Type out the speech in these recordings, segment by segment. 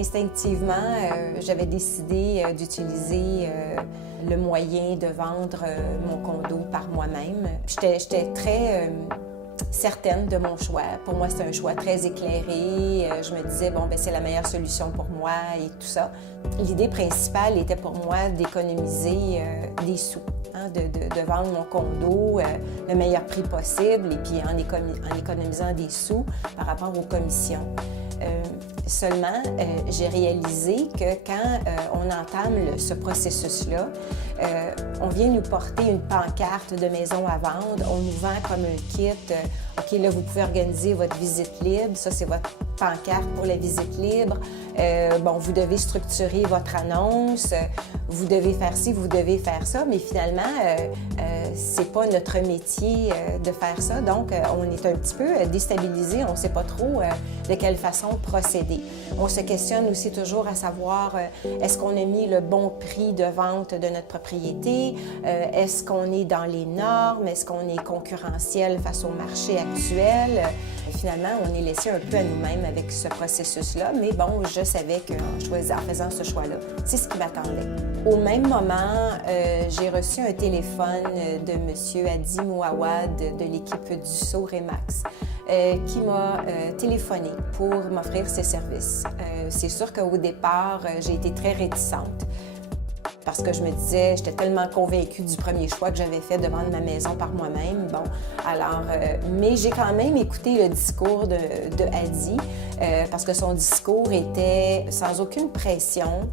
Instinctivement, j'avais décidé d'utiliser le moyen de vendre mon condo par moi-même. J'étais très certaine de mon choix. Pour moi, c'est un choix très éclairé. Je me disais, bon, ben c'est la meilleure solution pour moi et tout ça. L'idée principale était pour moi d'économiser des sous, hein, de vendre mon condo le meilleur prix possible et puis en économisant des sous par rapport aux commissions. Seulement, j'ai réalisé que quand on entame ce processus-là, on vient nous porter une pancarte de maison à vendre, on nous vend comme un kit. OK, là, vous pouvez organiser votre visite libre. Ça, c'est votre pancarte pour la visite libre. Bon, vous devez structurer votre annonce. Vous devez faire ci, vous devez faire ça. Mais finalement, c'est pas notre métier de faire ça. Donc, on est un petit peu déstabilisé. On ne sait pas trop de quelle façon procéder. On se questionne aussi toujours à savoir est-ce qu'on a mis le bon prix de vente de notre propriété? Est-ce qu'on est dans les normes? Est-ce qu'on est concurrentiel face au marché actuel? Finalement, on est laissé un peu à nous-mêmes avec ce processus-là, mais bon, je savais qu'en faisant ce choix-là, c'est ce qui m'attendait. Au même moment, j'ai reçu un téléphone de M. Adi Mouawad de l'équipe Dussault Remax qui m'a téléphoné pour m'offrir ses services. C'est sûr qu'au départ, j'ai été très réticente. Parce que je me disais, j'étais tellement convaincue du premier choix que j'avais fait de vendre ma maison par moi-même. Bon, alors, mais j'ai quand même écouté le discours de Adi parce que son discours était sans aucune pression,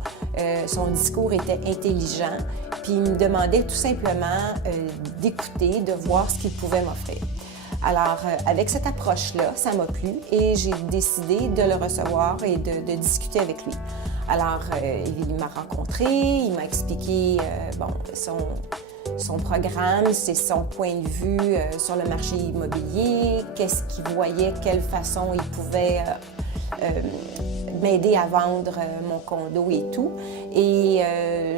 son discours était intelligent, puis il me demandait tout simplement d'écouter, de voir ce qu'il pouvait m'offrir. Alors, avec cette approche-là, ça m'a plu et j'ai décidé de le recevoir et de discuter avec lui. Alors, il m'a rencontré, il m'a expliqué bon, son programme, c'est son point de vue sur le marché immobilier, qu'est-ce qu'il voyait, quelle façon il pouvait m'aider à vendre mon condo et tout. Et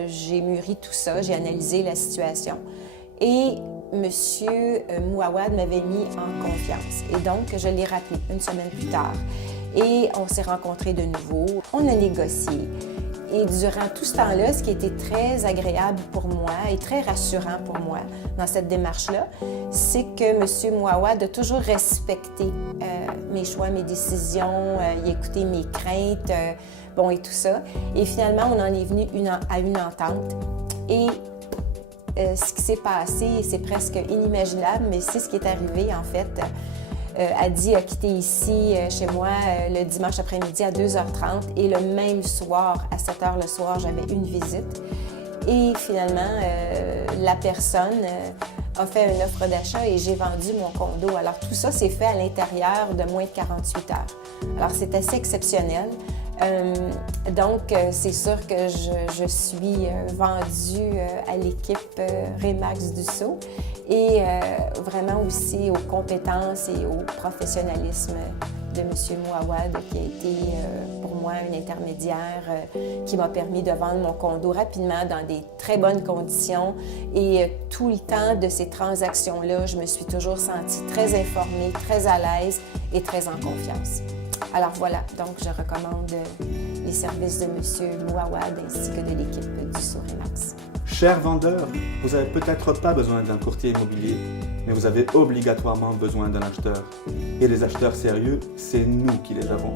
j'ai mûri tout ça, j'ai analysé la situation. Et Monsieur Mouawad m'avait mis en confiance. Et donc, je l'ai rappelé une semaine plus tard. Et on s'est rencontrés de nouveau. On a négocié. Et durant tout ce temps-là, ce qui était très agréable pour moi et très rassurant pour moi dans cette démarche-là, c'est que M. Mouawad a toujours respecté mes choix, mes décisions, il a écouté mes craintes, bon, et tout ça. Et finalement, on en est venu à une entente. Et ce qui s'est passé, c'est presque inimaginable, mais c'est ce qui est arrivé en fait. Adi a quitté ici chez moi le dimanche après-midi à 2h30 et le même soir, à 7h le soir, j'avais une visite. Et finalement, la personne a fait une offre d'achat et j'ai vendu mon condo. Alors tout ça s'est fait à l'intérieur de moins de 48 heures. Alors c'est assez exceptionnel. Donc, c'est sûr que je suis vendue à l'équipe Remax Dussault et vraiment aussi aux compétences et au professionnalisme de M. Mouawad qui a été pour moi un intermédiaire qui m'a permis de vendre mon condo rapidement dans des très bonnes conditions et tout le temps de ces transactions-là, je me suis toujours sentie très informée, très à l'aise et très en confiance. Alors voilà, donc je recommande les services de M. Mouawad ainsi que de l'équipe Dussault Remax. Chers vendeurs, vous n'avez peut-être pas besoin d'un courtier immobilier, mais vous avez obligatoirement besoin d'un acheteur. Et les acheteurs sérieux, c'est nous qui les avons.